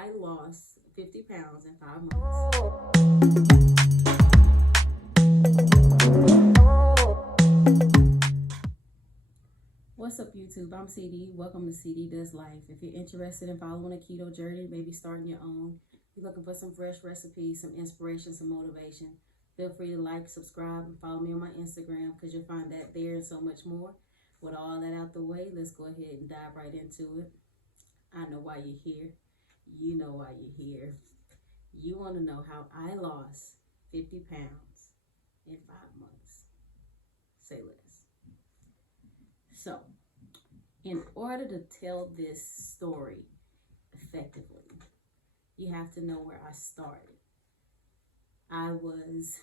I lost 50 pounds in 5 months. What's up, YouTube? I'm CD. Welcome to CD Does Life. If you're interested in following a keto journey, maybe starting your own, you're looking for some fresh recipes, some inspiration, some motivation, feel free to like, subscribe, and follow me on my Instagram because you'll find that there and so much more. With all that out the way, let's go ahead and dive right into it. I know why you're here. You know why you're here. You want to know how I lost 50 pounds in 5 months. Say less. So, in order to tell this story effectively, you have to know where I started. I was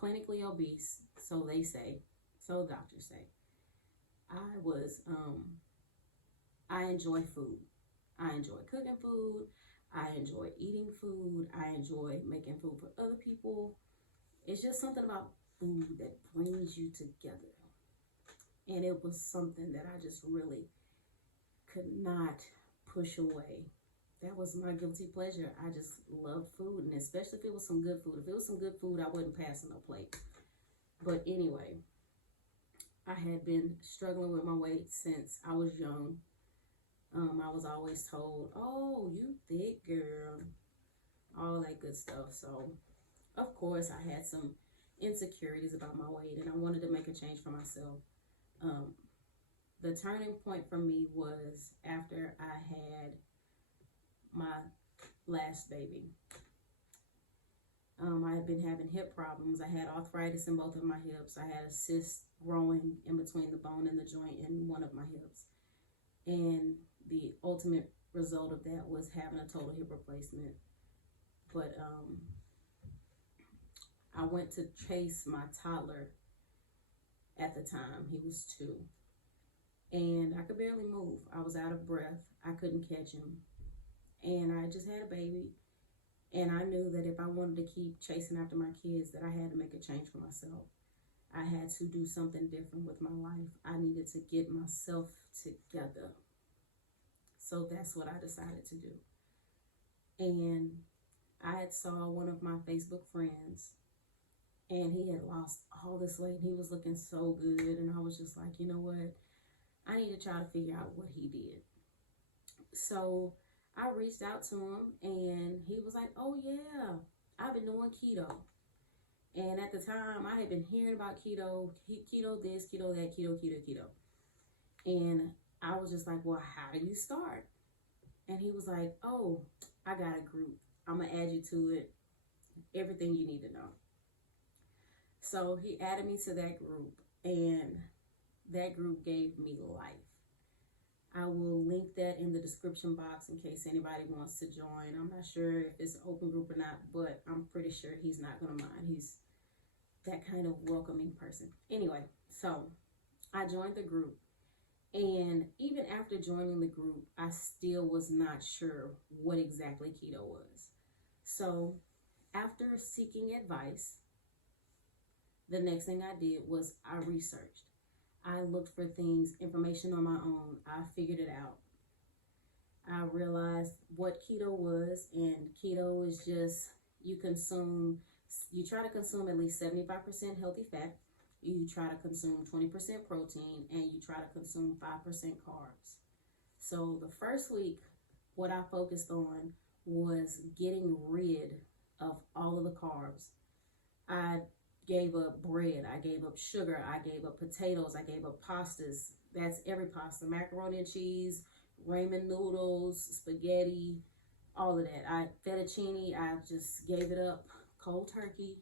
clinically obese, so they say, so doctors say. I enjoy food. I enjoy cooking food. I enjoy eating food. I enjoy making food for other people. It's just something about food that brings you together. And it was something that I just really could not push away. That was my guilty pleasure. I just love food, and especially if it was some good food. If it was some good food, I wouldn't pass on a plate. But anyway, I had been struggling with my weight since I was young. I was always told, oh, you thick girl, all that good stuff. So, of course, I had some insecurities about my weight, and I wanted to make a change for myself. The turning point for me was after I had my last baby. I had been having hip problems. I had arthritis in both of my hips. I had a cyst growing in between the bone and the joint in one of my hips. And the ultimate result of that was having a total hip replacement. But I went to chase my toddler at the time. He was 2. And I could barely move. I was out of breath. I couldn't catch him. And I just had a baby. And I knew that if I wanted to keep chasing after my kids, that I had to make a change for myself. I had to do something different with my life. I needed to get myself together. So that's what I decided to do. And I had saw one of my Facebook friends, and he had lost all this weight. He was looking so good. And I was just like, you know what? I need to try to figure out what he did. So I reached out to him, and he was like, oh yeah, I've been doing keto. And at the time, I had been hearing about keto this, keto that, keto. And I was just like, well, how do you start? And he was like, oh, I got a group. I'm going to add you to it. Everything you need to know. So he added me to that group, and that group gave me life. I will link that in the description box in case anybody wants to join. I'm not sure if it's an open group or not, but I'm pretty sure he's not going to mind. He's that kind of welcoming person. Anyway, so I joined the group. And even after joining the group, I still was not sure what exactly keto was. So after seeking advice, the next thing I did was I researched. I looked for things, information on my own. I figured it out. I realized what keto was, and keto is just you try to consume at least 75% healthy fat. You try to consume 20% protein, and you try to consume 5% carbs. So the first week, what I focused on was getting rid of all of the carbs. I gave up bread, I gave up sugar, I gave up potatoes, I gave up pastas. That's every pasta, macaroni and cheese, ramen noodles, spaghetti, all of that. Fettuccine, I just gave it up. Cold turkey,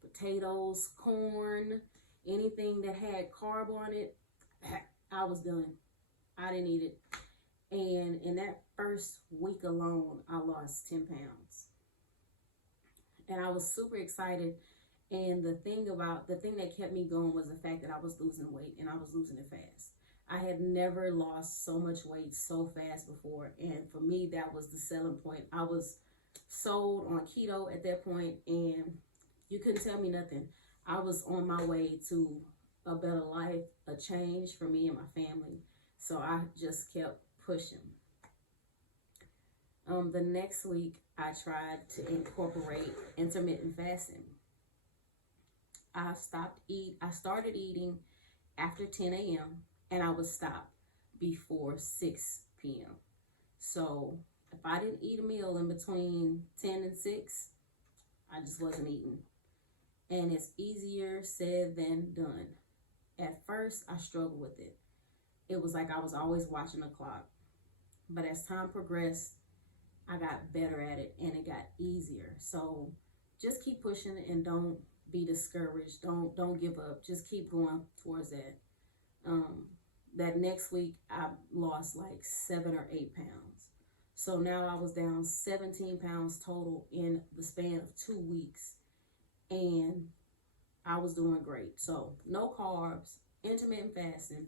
potatoes, corn, anything that had carb on it, I was done. I didn't eat it. And in that first week alone, I lost 10 pounds. And I was super excited. And the thing that kept me going was the fact that I was losing weight, and I was losing it fast. I had never lost so much weight so fast before. And for me, that was the selling point. I was sold on keto at that point, and you couldn't tell me nothing. I was on my way to a better life, a change for me and my family. So I just kept pushing. The next week, I tried to incorporate intermittent fasting. I started eating after 10 a.m. and I would stop before 6 p.m. So if I didn't eat a meal in between 10 and 6, I just wasn't eating. And it's easier said than done. At first, I struggled with it. It was like I was always watching the clock. But as time progressed, I got better at it and it got easier. So just keep pushing and don't be discouraged. Don't give up. Just keep going towards that. That next week I lost like 7 or 8 pounds. So now I was down 17 pounds total in the span of 2 weeks. And I was doing great. So no carbs, intermittent fasting.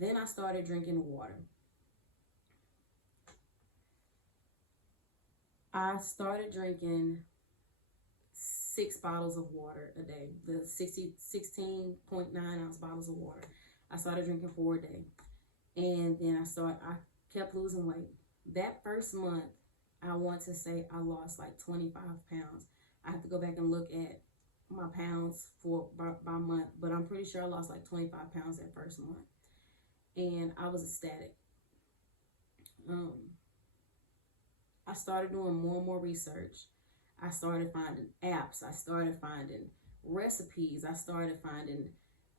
Then I started drinking water. I started drinking 6 bottles of water a day, the 16.9 ounce bottles of water. I started drinking 4 a day. And then I kept losing weight. That first month, I want to say I lost like 25 pounds. I have to go back and look at my pounds by month, but I'm pretty sure I lost like 25 pounds that first month. And I was ecstatic. I started doing more and more research. I started finding apps. I started finding recipes. I started finding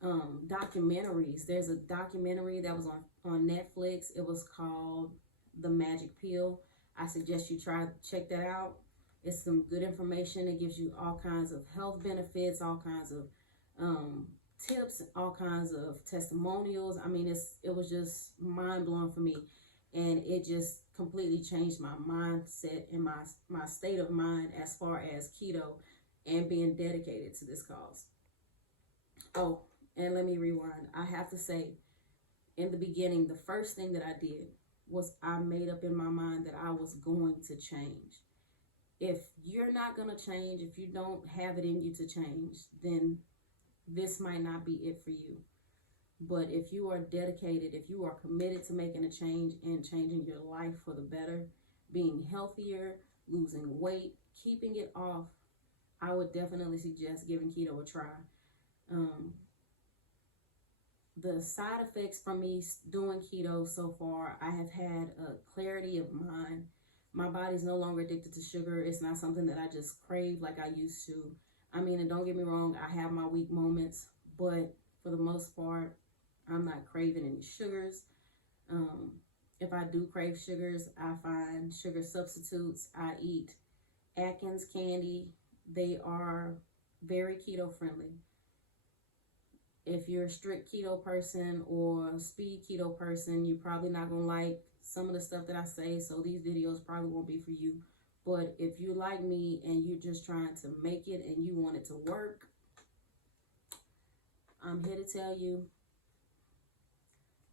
documentaries. There's a documentary that was on Netflix. It was called The Magic Pill. I suggest you check that out. It's some good information. It gives you all kinds of health benefits, all kinds of tips, all kinds of testimonials. I mean, it was just mind-blowing for me. And it just completely changed my mindset and my state of mind as far as keto and being dedicated to this cause. Oh, and let me rewind. I have to say, in the beginning, the first thing that I did was I made up in my mind that I was going to change. If you're not going to change, if you don't have it in you to change, then this might not be it for you. But if you are dedicated, if you are committed to making a change and changing your life for the better, being healthier, losing weight, keeping it off, I would definitely suggest giving keto a try. The side effects from me doing keto so far, I have had a clarity of mind. My body's no longer addicted to sugar. It's not something that I just crave like I used to. I mean, and don't get me wrong, I have my weak moments, but for the most part, I'm not craving any sugars. If I do crave sugars, I find sugar substitutes. I eat Atkins candy. They are very keto friendly. If you're a strict keto person or a speed keto person, you're probably not going to like some of the stuff that I say, so these videos probably won't be for you. But if you like me and you're just trying to make it and you want it to work, I'm here to tell you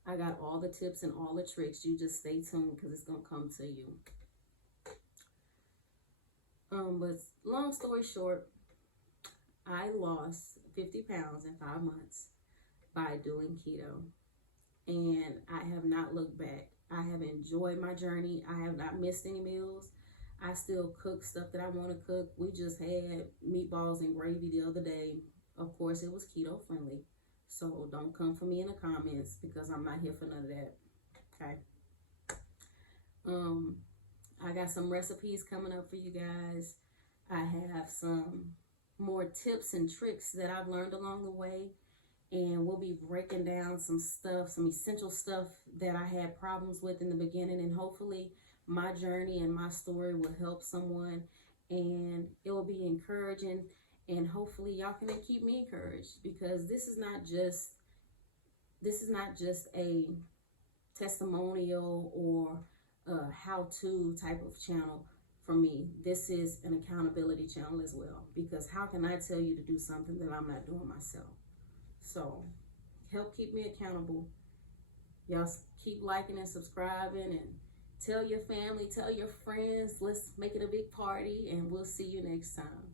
I got all the tips and all the tricks. You just stay tuned because it's going to come to you. But long story short, I lost 50 pounds in 5 months by doing keto. And I have not looked back. I have enjoyed my journey. I have not missed any meals. I still cook stuff that I want to cook. We just had meatballs and gravy the other day. Of course, it was keto friendly. So don't come for me in the comments because I'm not here for none of that. Okay. I got some recipes coming up for you guys. I have some more tips and tricks that I've learned along the way. And we'll be breaking down some stuff, some essential stuff that I had problems with in the beginning. And hopefully my journey and my story will help someone. And it will be encouraging. And hopefully y'all can keep me encouraged. Because this is not just a testimonial or a how-to type of channel for me. This is an accountability channel as well. Because how can I tell you to do something that I'm not doing myself? So, help keep me accountable. Y'all keep liking and subscribing and tell your family, tell your friends. Let's make it a big party and we'll see you next time.